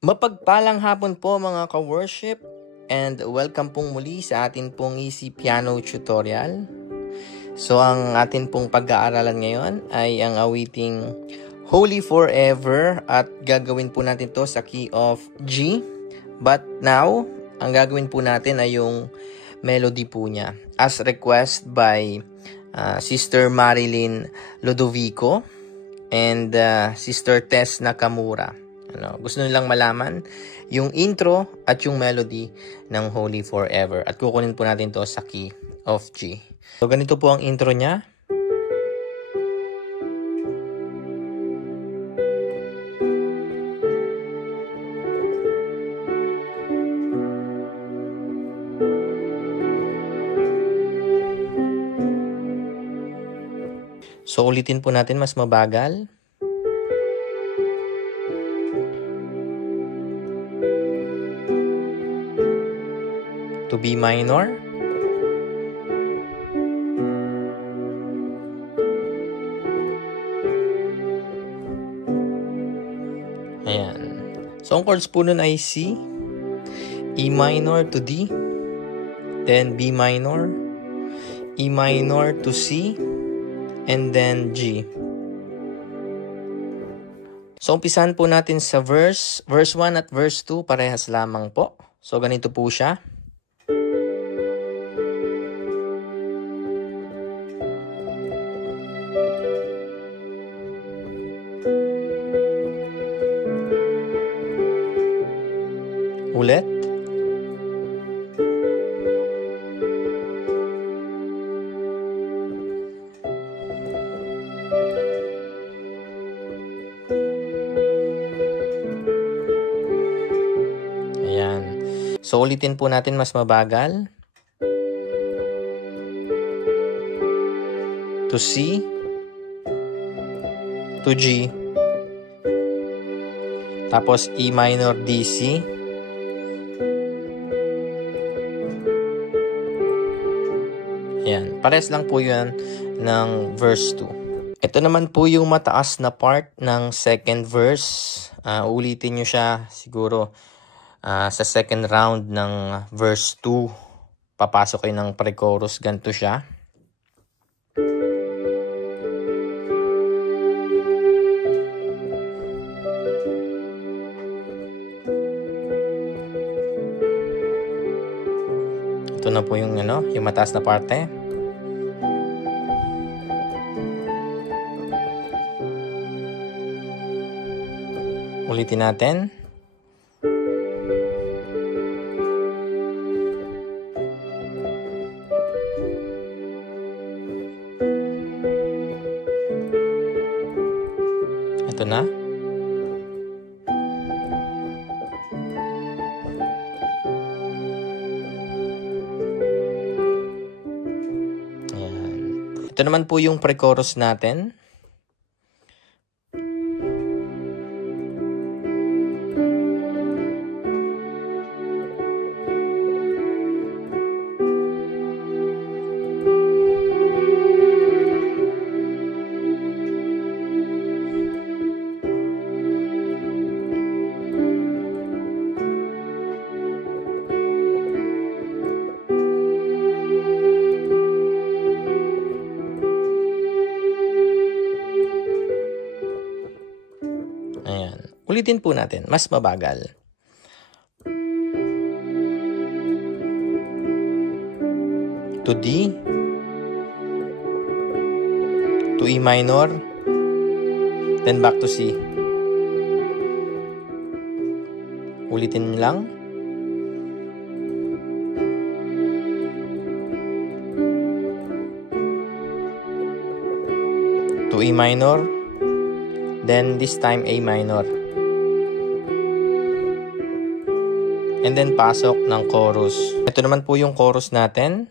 Mapagpalang hapon po mga ka-worship and welcome pong muli sa atin pong Easy Piano Tutorial. So ang atin pong pag-aaralan ngayon ay ang awiting Holy Forever at gagawin po natin to sa key of G. But now, ang gagawin po natin ay yung melody po niya as request by Sister Marilyn Lodovico and Sister Tess Nakamura. Gusto nilang malaman yung intro at yung melody ng Holy Forever. At kukunin po natin to sa key of G. So, ganito po ang intro niya. So, ulitin po natin mas mabagal. To B minor. Ayan. So, ang chords po nun ay C, E minor to D, then B minor, E minor to C, and then G. So, umpisahan po natin sa verse 1 at verse 2, parehas lamang po. So, ganito po siya. Ulit. Ayan. So, ulitin po natin mas mabagal. To C. To G. Tapos E minor, D, C. Ayan. Pares lang po yun ng verse 2. Ito naman po yung mataas na part ng second verse. Ulitin nyo siya siguro sa second round ng verse 2. Papasok kayo ng pre-chorus. Ganito siya. Ito na po yung yung mataas na parte. Ulitin natin. Ito na. Ayan. Ito naman po yung pre-chorus natin. Ayan. Ulitin po natin. Mas mabagal. To D. To E minor. Then back to C. Ulitin lang. To E minor. Then this time A minor. And then pasok ng chorus. Ito naman po yung chorus natin.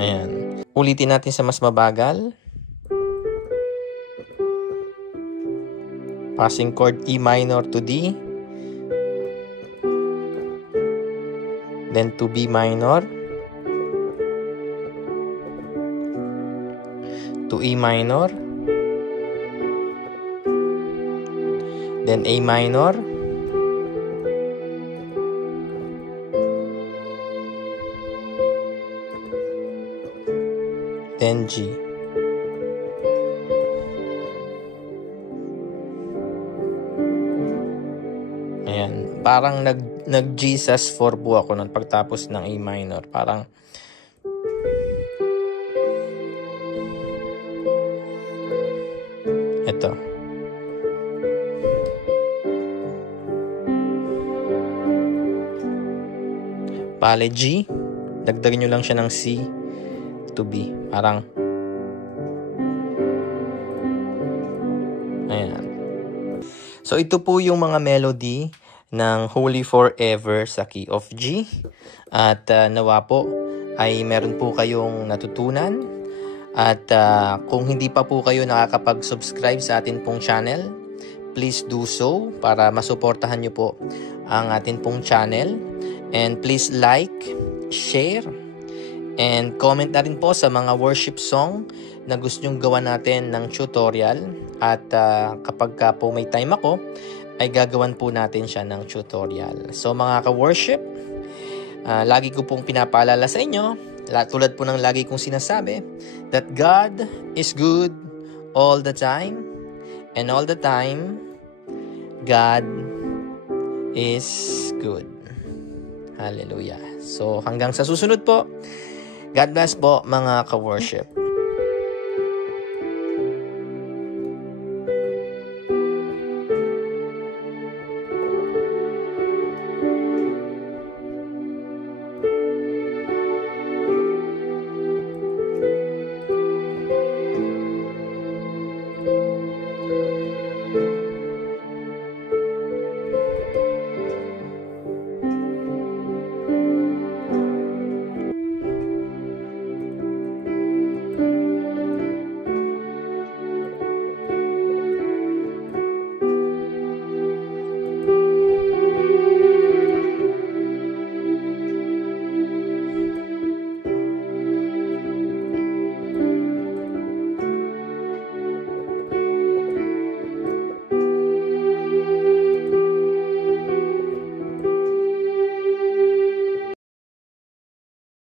Ayan. Ulitin natin sa mas mabagal. Passing chord E minor to D. Then to B minor. To E minor. Then A minor. Then G. Ayan, parang nag-Jesus 4 po ako nun pagtapos ng A minor. Parang ito. Pale G, dagdagan nyo lang siya ng C to B. Parang ayan. So ito po yung mga melody ng Holy Forever sa key of G. At nawa po ay meron po kayong natutunan. At kung hindi pa po kayo nakakapag-subscribe sa atin pong channel, please do so para masuportahan nyo po ang atin pong channel. And please like, share, and comment na rin po sa mga worship song na gusto nyong gawa natin ng tutorial. At kapag po may time ako, ay gagawan po natin siya ng tutorial. So mga ka-worship, lagi ko pong pinapaalala sa inyo, tulad po ng lagi kong sinasabi, that God is good all the time. And all the time, God is good. Hallelujah. So hanggang sa susunod po, God bless po mga ka-worship.